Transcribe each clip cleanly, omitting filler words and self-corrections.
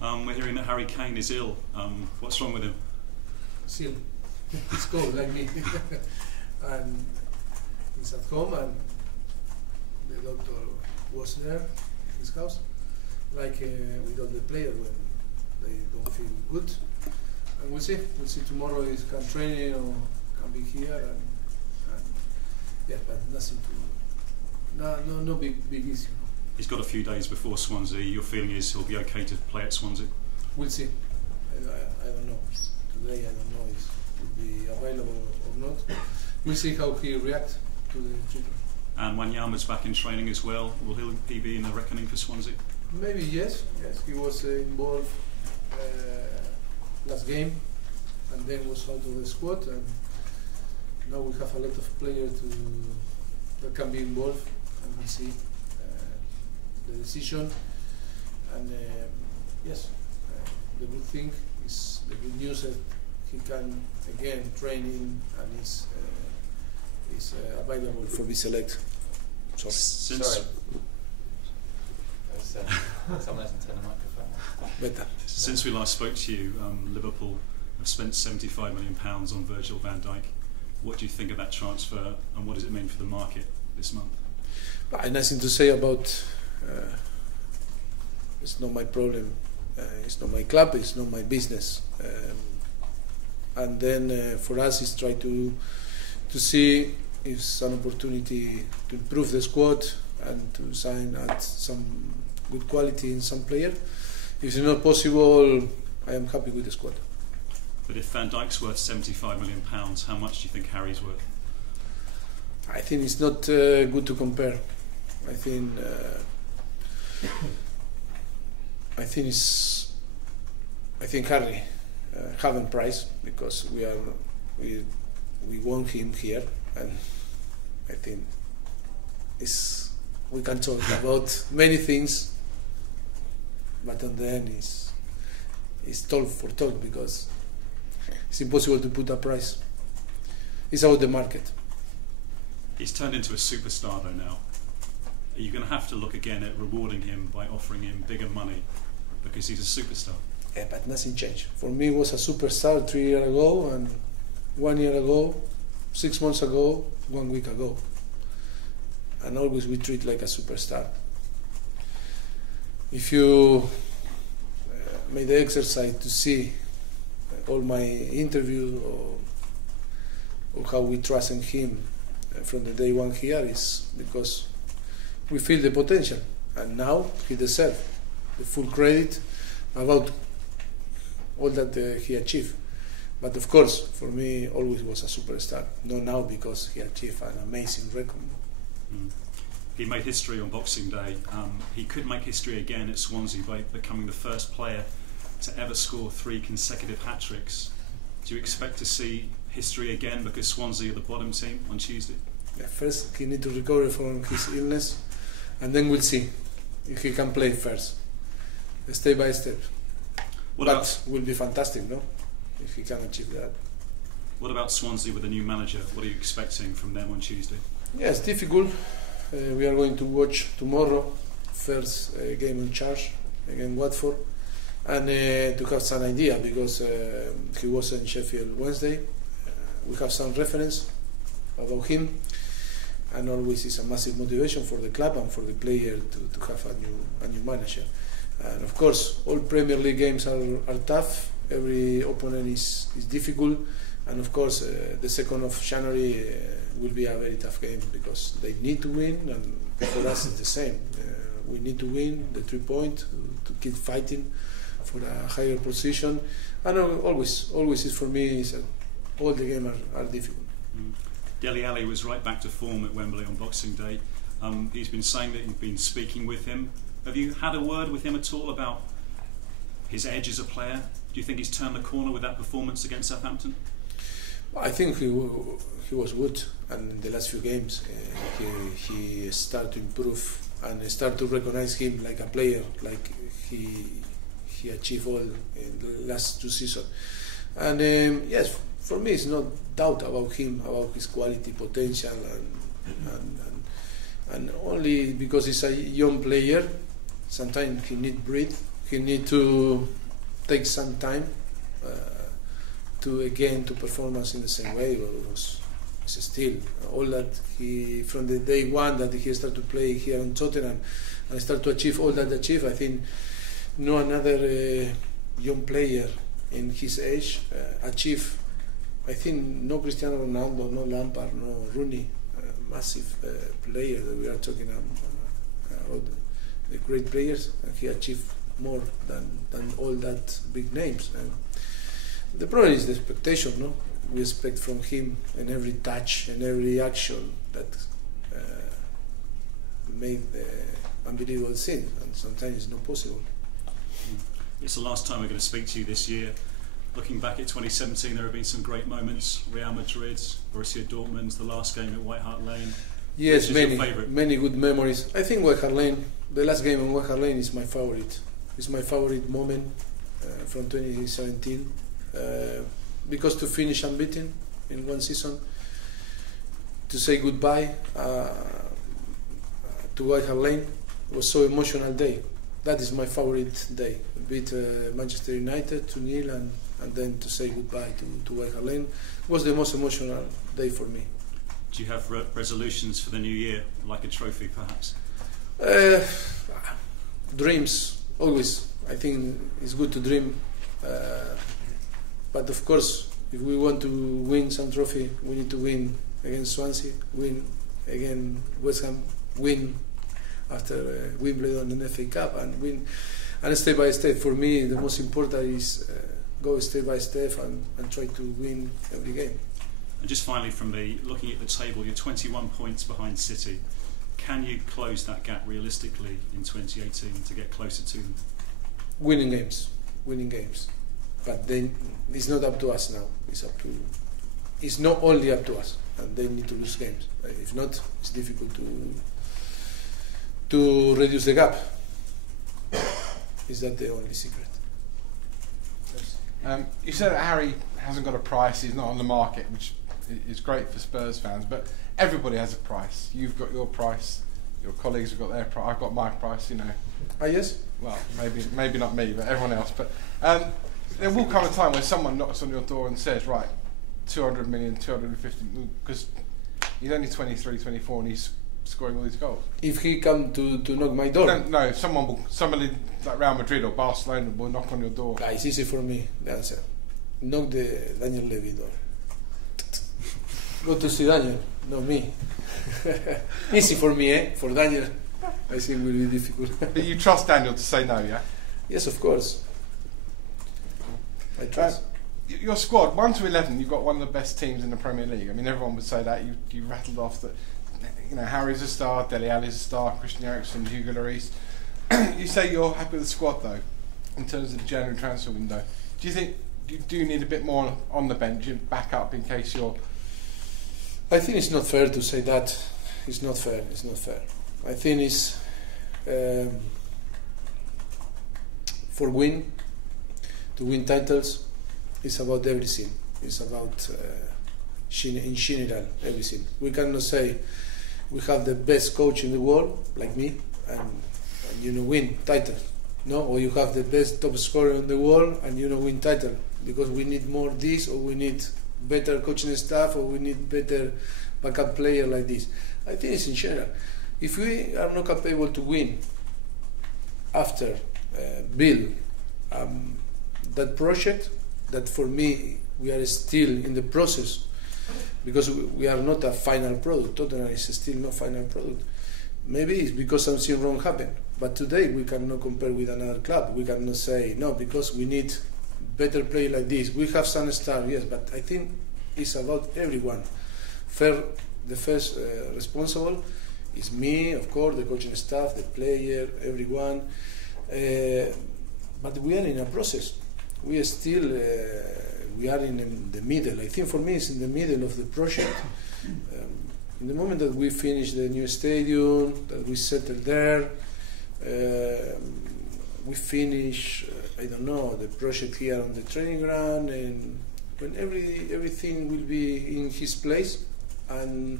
We're hearing that Harry Kane is ill. What's wrong with him? Still, he's cold like me. And he's at home, and the doctor was there in his house, like with all the players when they don't feel good. And we'll see. We'll see tomorrow if he can train or can be here. And yeah, but nothing to, no big issue. He's got a few days before Swansea. Your feeling is he'll be okay to play at Swansea? We'll see. I don't know. Today I don't know if he'll be available or not. We'll see how he reacts to the treatment. And Wanyama's back in training as well. Will he be in the reckoning for Swansea? Maybe yes. Yes, he was involved last game, and then was out of the squad. And now we have a lot of players that can be involved, and we'll see the decision. And yes, the good thing is the good news that he can again training and is available for be select. Sorry. Someone has to turn the microphone. Better. Since we last spoke to you, Liverpool have spent £75 million on Virgil van Dijk. What do you think of that transfer, and what does it mean for the market this month? Nothing to say about. It's not my problem. It's not my club. It's not my business. And then for us, is try to see if it's an opportunity to improve the squad and to sign at some good quality in some player. If it's not possible, I am happy with the squad. But if Van Dijk's worth £75 million, how much do you think Harry's worth? I think it's not good to compare. I think Harry haven't price because we want him here, and I think we can talk about many things, but on the end it's talk for talk because it's impossible to put a price. It's out the market. He's turned into a superstar though now. Are you going to have to look again at rewarding him by offering him bigger money because he's a superstar? Yeah, but nothing changed. For me, it was a superstar 3 years ago, and 1 year ago, 6 months ago, 1 week ago. And always we treat like a superstar. If you made the exercise to see all my interviews or how we trust in him from the day one here, is because we feel the potential, and now he deserves the full credit about all that he achieved. But of course, for me, always was a superstar. Not now because he achieved an amazing record. He made history on Boxing Day. He could make history again at Swansea by becoming the first player to ever score 3 consecutive hat-tricks. Do you expect to see history again because Swansea are the bottom team on Tuesday? Yeah, first, he needs to recover from his illness, and then we'll see if he can play first, step by step. But will be fantastic, no? If he can achieve that. What about Swansea with a new manager? What are you expecting from them on Tuesday? Yeah, it's difficult. We are going to watch tomorrow first game in charge against Watford, and to have some idea because he was in Sheffield Wednesday. We have some reference about him, and always is a massive motivation for the club and for the player to have a new manager. And of course, all Premier League games are tough. Every opponent is difficult, and of course, the 2nd of January will be a very tough game because they need to win, and for us it's the same. We need to win the 3 points to keep fighting for a higher position. And always is for me is all the games are difficult. Dele Alli was right back to form at Wembley on Boxing Day. He's been saying that you've been speaking with him. Have you had a word with him at all about his edge as a player? Do you think he's turned the corner with that performance against Southampton? I think he was good, and in the last few games he started to improve and start to recognize him like a player, like he achieved all in the last 2 seasons. And yes, for me it's no doubt about him, about his quality, potential, and only because he's a young player, sometimes he needs breathe he need to take some time to performance in the same way. Because it's still all that he, from the day one that he started to play here in Tottenham and start to achieve all that achieve, I think no another young player in his age achieve. I think no Cristiano Ronaldo, no Lampard, no Rooney, massive player that we are talking about, the great players, and he achieved more than all that big names. And the problem is the expectation, no? We expect from him in every touch and every action that made the unbelievable thing, and sometimes it's not possible. It's the last time we're going to speak to you this year. Looking back at 2017, there have been some great moments. Real Madrid, Borussia Dortmund, the last game at White Hart Lane. Yes, many good memories. I think White Hart Lane, the last game on White Hart Lane is my favorite. It's my favorite moment from 2017 because to finish unbeaten in one season, to say goodbye to White Hart Lane was so emotional day. That is my favorite day. Beat Manchester United 2-0 and then to say goodbye to White Hart Lane was the most emotional day for me. Do you have resolutions for the new year, like a trophy perhaps? Dreams, always. I think it's good to dream. But of course, if we want to win some trophy, we need to win against Swansea, win against West Ham, win after Wimbledon and FA Cup, and win. And step by step, for me, the most important is go step by step and try to win every game. And just finally from me, looking at the table, you're 21 points behind City. Can you close that gap realistically in 2018 to get closer to them? Winning games. But then it's not up to us now. It's not only up to us, and they need to lose games. If not, it's difficult to reduce the gap. Is that the only secret? You said that Harry hasn't got a price, he's not on the market, which is great for Spurs fans, but everybody has a price. You've got your price, your colleagues have got their price, I've got my price, you know. Yes? Well, maybe not me, but everyone else. But there will come a time where someone knocks on your door and says, right, 200 million, 250 million, because he's only 23, 24 and he's scoring all these goals. If he come to knock my door? No, somebody like Real Madrid or Barcelona will knock on your door. It's easy for me, the answer. Knock the Daniel Levy door. Go to see Daniel, not me. Easy for me, For Daniel, I think it will be difficult. But you trust Daniel to say no, yeah? Yes, of course. I trust. Your squad, 1 to 11, you've got one of the best teams in the Premier League. I mean, everyone would say that. You rattled off that. You know, Harry's a star, Dele Alli's a star, Christian Eriksen, Hugo Lloris. You say you're happy with the squad though, in terms of the January transfer window. Do you think you do need a bit more on the bench, back up in case you're? I think it's not fair to say that. It's not fair. I think it's to win titles. It's about everything. It's about in general everything. We cannot say we have the best coach in the world, like me, and win title. No, or you have the best top scorer in the world and win title, because we need more this, or we need better coaching staff, or we need better backup player like this. I think it's in general. If we are not capable to win after build that project, that for me we are still in the process, because we are not a final product. Tottenham is still not final product. Maybe it's because something wrong happened. But today we cannot compare with another club. We cannot say no, because we need better play like this. We have some stars, yes, but I think it's about everyone. The first responsible is me, of course, the coaching staff, the player, everyone. But we are in a process. We are still. We are in the middle. I think for me it's in the middle of the project. In the moment that we finish the new stadium, that we settle there, we finish, the project here on the training ground, and when everything will be in his place, and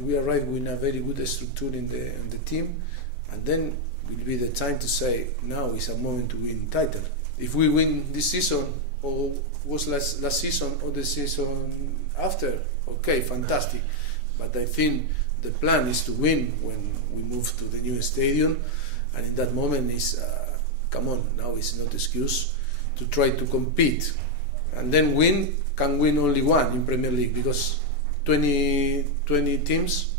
we arrive with a very good structure in the team, and then will be the time to say now is a moment to win title. If we win this season, or was last season, or the season after, okay, fantastic. But I think the plan is to win when we move to the new stadium, and in that moment is come on, now it's not excuse to try to compete, and then can win only one in Premier League, because 20 teams,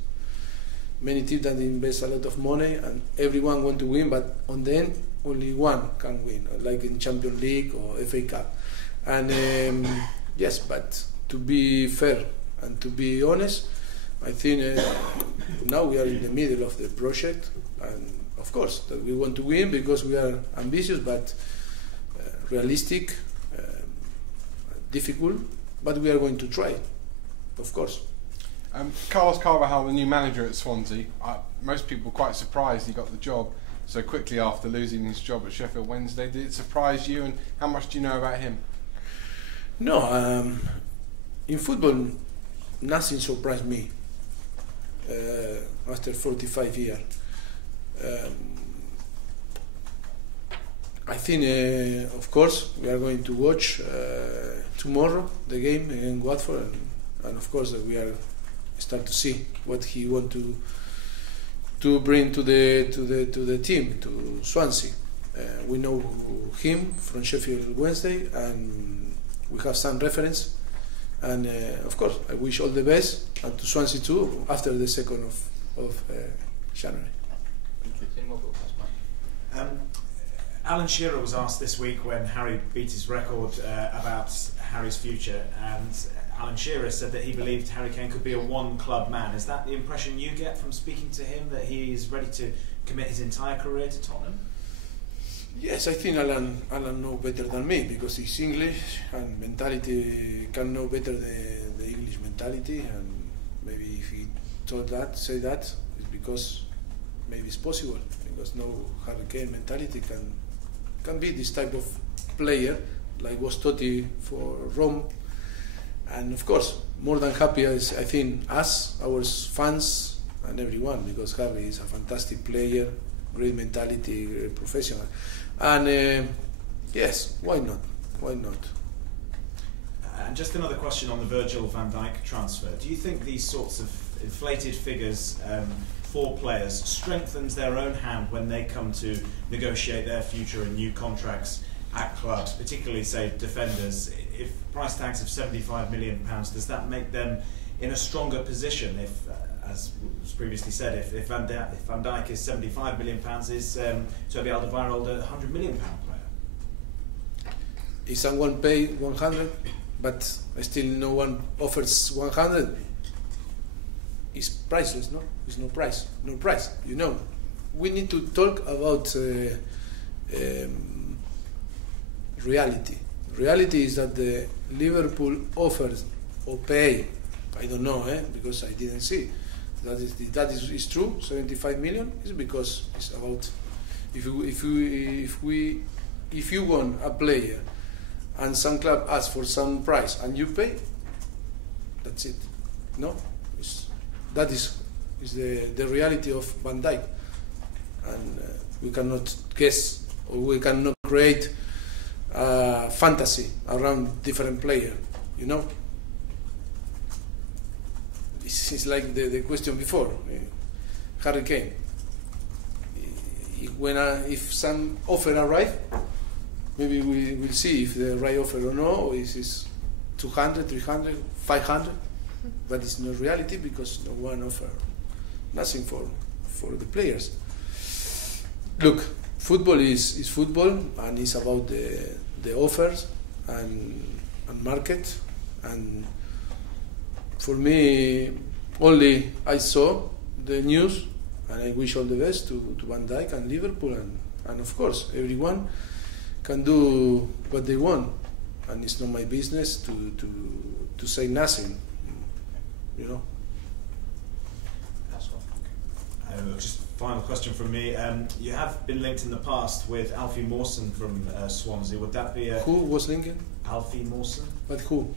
many teams that invest a lot of money and everyone want to win, but on the end only one can win, like in Champions League or FA Cup. And yes, but to be fair and to be honest, I think now we are in the middle of the project, and of course that we want to win because we are ambitious, but realistic, difficult, but we are going to try, of course. Carlos Carvajal, the new manager at Swansea, most people were quite surprised he got the job so quickly after losing his job at Sheffield Wednesday. Did it surprise you, and how much do you know about him? No, in football nothing surprised me after 45 years. I think, of course, we are going to watch tomorrow the game in Watford, and of course we are start to see what he want to bring to the team, to Swansea. We know him from Sheffield Wednesday, and we have some reference. And of course, I wish all the best, and to Swansea too after the 2nd of January. Alan Shearer was asked this week when Harry beat his record about Harry's future, and Alan Shearer said that he believed Harry Kane could be a one-club man. Is that the impression you get from speaking to him, that he is ready to commit his entire career to Tottenham? Yes, I think Alan knows better than me, because he's English and mentality can know better the English mentality, and maybe if he say that, it's because maybe it's possible, because no Harry Kane mentality can be this type of player like was Totti for Rome. And of course, more than happy as I think us, our fans and everyone, because Harry is a fantastic player, great mentality, great professional. And yes, why not? Why not? And just another question on the Virgil van Dijk transfer. Do you think these sorts of inflated figures for players strengthens their own hand when they come to negotiate their future and new contracts at clubs, particularly, say, defenders? If price tags of £75 million, does that make them in a stronger position if, as was previously said, if Van Dijk is £75 million, is Toby Alderweireld a £100 million player? If someone pay 100, but still no one offers 100, it's priceless, no? It's no price, you know. We need to talk about reality. Reality is that the Liverpool offers or pay, I don't know, because I didn't see. That is true. 75 million is because it's about if you want a player and some club asks for some price and you pay, that's it. No, that is the reality of Van Dijk, and we cannot guess or we cannot create fantasy around different player, you know. It's like the question before, Harry Kane. If some offer arrive, maybe we will see if the right offer or no, or is 200, 300, 500, but it's not reality because no one offer nothing for the players. Look, football is football, and it's about the offers and market, and for me, only I saw the news, and I wish all the best to Van Dijk and Liverpool, and of course everyone can do what they want, and it's not my business to say nothing, you know. That's all. Just final question from me. You have been linked in the past with Alfie Mawson from Swansea. Would that be who was linked? Alfie Mawson. But who?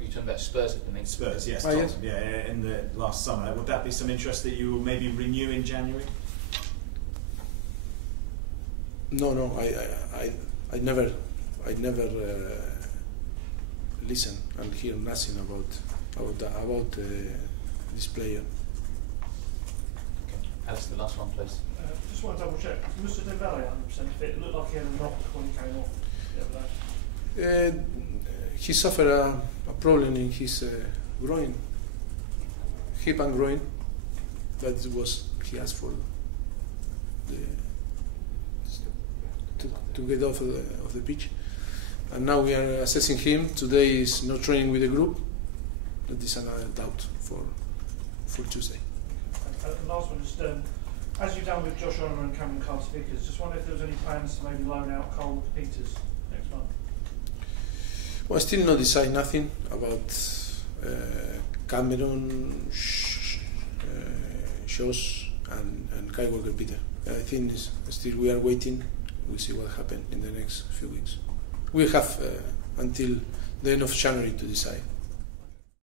You're talking about Spurs at the minute. Spurs, yes. Yes. Yeah, in the last summer. Would that be some interest that you will maybe renew in January? No, I never listen and hear nothing about this player. Okay. Alice, the last one, please. Just want to double check. Was Mr. Dembele 100% fit? It looked like he had a knock when he came off the other day. He suffered a problem in his groin, hip and groin. That was he asked for to get off of the pitch, and now we are assessing him. Today is no training with the group. That is another doubt for Tuesday. And last one, just as you've done with Josh Oliver and Cameron Carter-Vickers, just wonder if there was any plans to maybe loan out Cole Peters next month. Well, still not decide nothing about Cameron, Shows and Kyle Walker-Peters. I think still we are waiting. We'll see what happens in the next few weeks. We have until the end of January to decide.